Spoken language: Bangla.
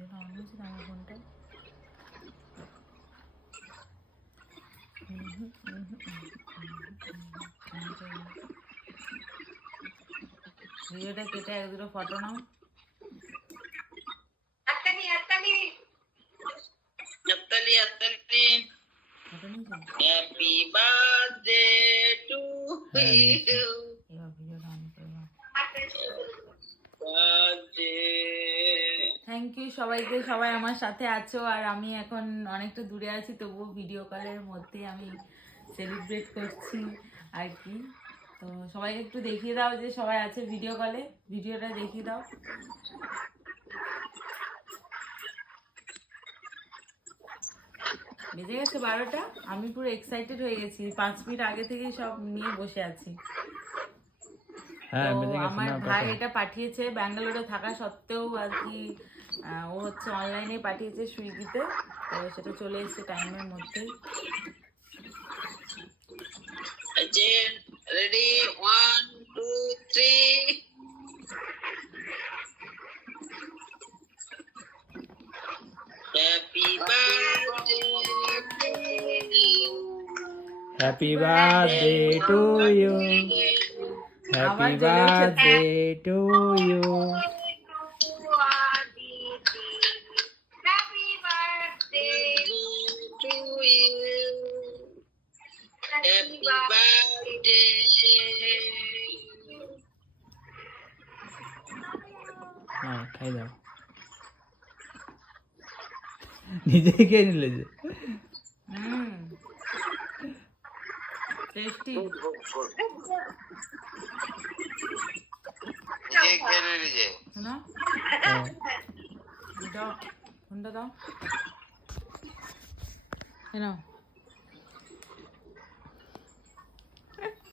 ভিডিওটা অন হয়েছে আমার ফোনটা। ভিডিওটা কেটে এক দুটো ফটো নাও। Happy birthday to you. এবার ভিডিওটা অন করলাম। বার্থডে। থ্যাংক ইউ সবাইকে, সবাই আমার সাথে আছো। আর আমি এখন অনেকটা দূরে আছি, তবুও ভিডিও কলের মধ্যে আমি সেলিব্রেট করছি আর কি। তো সবাইকে একটু দেখিয়ে দাও যে সবাই আছে ভিডিও কলে, ভিডিওটা দেখিয়ে দাও। বেজে গেছে 12টা। আমি পুরো এক্সাইটেড হয়ে গেছি, 5 মিনিট আগে থেকেই সব নিয়ে বসে আছি। তো আমার ভাই এটা পাঠিয়েছে ব্যাঙ্গালোরে থাকা সত্ত্বেও আর কি। ও হচ্ছে অনলাইনে পাঠিয়েছে সুইগিতে, তো সেটা চলে এসেছে টাইমের মধ্যেই। Ready 1 2 3। Happy birthday Happy birthday to you. Happy birthday to you. Happy birthday to you. Happy birthday. हाँ खाई जाओ নিজে খেয়ে নিলে যে টেস্টি। নিজে খেয়ে নিলে না দাও, ফোনটা দাও। নাও